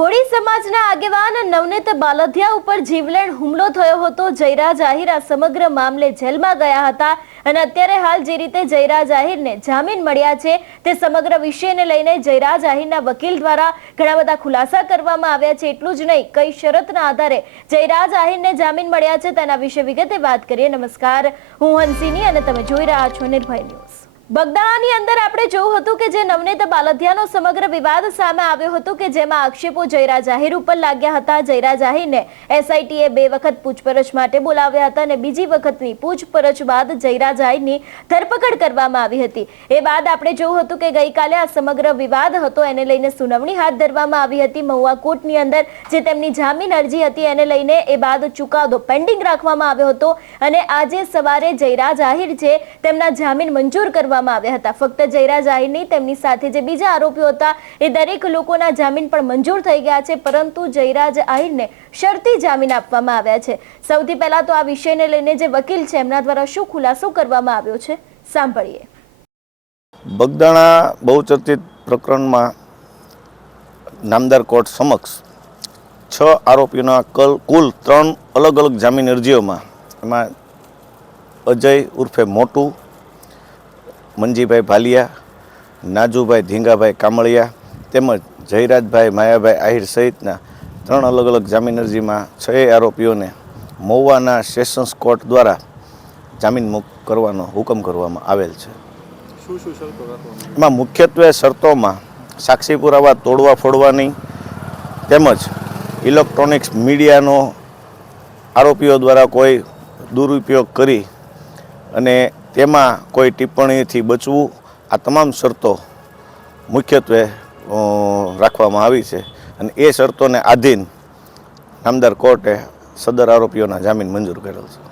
કોળી સમાજના આગેવાન નવનીત બાલધિયા ઉપર જીવલેણ હુમલો થયો હતો। જયરાજ આહિર આ સમગ્ર મામલે જેલમાં ગયા હતા અને અત્યારે હાલ જે રીતે જયરાજ આહિરને જામીન મળ્યા છે તે સમગ્ર વિષયને લઈને જયરાજ આહિરના વકીલ દ્વારા ઘણા બધા ખુલાસા કરવામાં આવ્યા છે। એટલું જ નહીં, કઈ શરતના આધારે જયરાજ આહિરને જામીન મળ્યા છે તેના વિશે વિગતે વાત કરીએ। નમસ્કાર, હું હંસિની અને તમે જોઈ રહ્યા છો નિર્ભય ન્યૂઝ। બગદાણાની અંદર આપણે જોયું હતું કે જે નવનીત બાલધિયાનો સમગ્ર વિવાદ સામે આવ્યો હતો કે જેમાં આક્ષેપો જયરાજ આહિર ઉપર લાગ્યા હતા। જયરાજ આહિરને એસઆઈટીએ 2 વખત પૂછપરછ માટે બોલાવ્યા હતા અને બીજી વખતની પૂછપરછ બાદ જયરાજ આહિરની ધરપકડ કરવામાં આવી હતી। એ બાદ આપણે જોયું હતું કે ગઈકાલે આ સમગ્ર વિવાદ હતો એને લઈને સુનાવણી હાથ ધરવામાં આવી હતી મહુવા કોર્ટની અંદર। જે તેમની જામીન અરજી હતી એને લઈને એ બાદ ચુકાદો પેન્ડિંગ રાખવામાં આવ્યો હતો અને આજે સવારે જયરાજ આહિર છે તેમના જામીન મંજૂર કરવામાં આવ્યા હતા। ફક્ત જયરાજ આહિરની તેમની સાથે જે બીજા આરોપીઓ હતા એ દરેક લોકોના જામીન પણ મંજૂર થઈ ગયા છે, પરંતુ જયરાજ આહિરને શરતી જામીન આપવામાં આવ્યા છે। સૌથી પહેલા તો આ વિષયને લઈને જે વકીલ છે એમના દ્વારા શું ખુલાસો કરવામાં આવ્યો છે સાંભળીએ। બગદાણા બહુચર્ચિત પ્રકરણમાં નામદાર કોર્ટ સમક્ષ 6 આરોપીઓના કુલ 3 અલગ અલગ જામીન અરજીઓમાં એમાં અજય ઉર્ફે મોટું, મંજીભાઈ ભાલિયા, નાજુભાઈ ધીંગાભાઈ કામળિયા તેમજ જયરાજભાઈ માયાભાઈ આહિર સહિતના 3 અલગ અલગ જામીન અરજીમાં 6 આરોપીઓને મહુવાના સેશન્સ કોર્ટ દ્વારા જામીન મુક્ત કરવાનો હુકમ કરવામાં આવેલ છે। શું શરતો રાખવામાં? એમાં મુખ્યત્વે શરતોમાં સાક્ષી પુરાવા તોડવા ફોડવાની તેમજ ઇલેક્ટ્રોનિક્સ મીડિયાનો આરોપીઓ દ્વારા કોઈ દુરુપયોગ કરી અને તેમાં કોઈ ટિપ્પણીથી બચવું, આ તમામ શરતો મુખ્યત્વે રાખવામાં આવી છે અને એ શરતોને આધીન નામદાર કોર્ટે સદર આરોપીઓના જામીન મંજૂર કરેલ છે।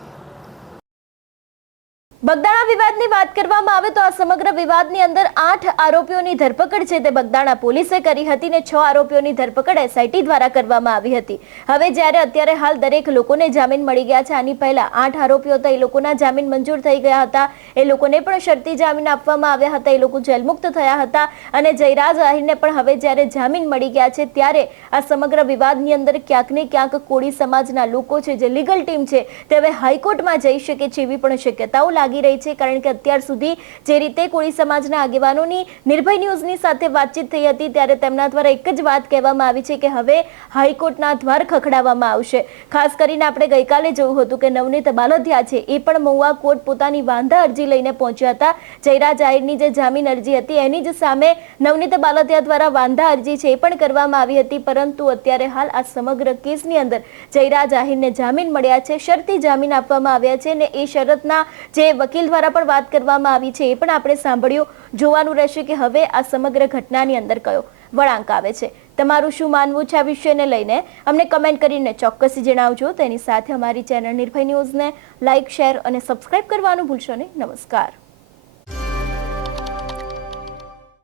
બગદાણા વિવાદની વાત કરવામાં આવે તો આ સમગ્ર વિવાદની અંદર 8 આરોપીઓની ધરપકડ છે તે બગદાણા પોલીસે કરી હતી ને 6 આરોપીઓની ધરપકડ એસઆઈટી દ્વારા કરવામાં આવી હતી। હવે જ્યારે અત્યારે હાલ દરેક લોકોને જામીન મળી ગયા છે, આની પહેલા 8 આરોપીઓ હતા એ લોકોના જામીન મંજૂર થઈ ગયા હતા, એ લોકોને પણ શરતી જામીન આપવામાં આવ્યા હતા, એ લોકો જેલમુક્ત થયા હતા અને જયરાજ આહિરને પણ હવે જ્યારે જામીન મળી ગયા છે ત્યારે આ સમગ્ર વિવાદની અંદર ક્યાંક ને ક્યાંક કોળી સમાજના લોકો છે, જે લીગલ ટીમ છે તે હવે હાઈકોર્ટમાં જઈ શકે છે એવી પણ શક્યતાઓ લાગી રહી છે। કારણ કે અત્યાર સુધી જે રીતે કોળી સમાજના આગેવાનોની નિર્ભય ન્યૂઝની સાથે વાતચીત થઈ હતી ત્યારે તેમના દ્વારા એક જ વાત કહેવામાં આવી છે કે હવે હાઈકોર્ટના દ્વાર ખખડાવવામાં આવશે। ખાસ કરીને આપણે ગઈકાલે જોયું હતું કે નવનીત બાલધિયા છે એ પણ મહુવા કોર્ટ પોતાની વાંધા અરજી લઈને પહોંચ્યા હતા। જયરાજ આહિરની જે જામીન અરજી હતી એની જ સામે નવનીત બાલધિયા દ્વારા વાંધા અરજી છે એ પણ કરવામાં આવી હતી, પરંતુ અત્યારે હાલ આ સમગ્ર કેસની અંદર જયરાજ આહિરને જામીન મળ્યા છે, શરતી જામીન આપવામાં આવ્યા છે અને એ શરતના જે વકીલ દ્વારા પણ વાત કરવામાં આવી છે એ પણ આપણે સાંભળ્યું। જોવાનું રહેશે કે હવે આ સમગ્ર ઘટનાની અંદર કયો વળાંક આવે છે। તમારું શું માનવું છે આ વિષયને લઈને અમને કમેન્ટ કરીને ચોક્કસ જણાવજો। તેની સાથે અમારી ચેનલ નિર્ભય ન્યૂઝને લાઇક, શેર અને સબસ્ક્રાઇબ કરવાનું ભૂલશો નહીં। નમસ્કાર।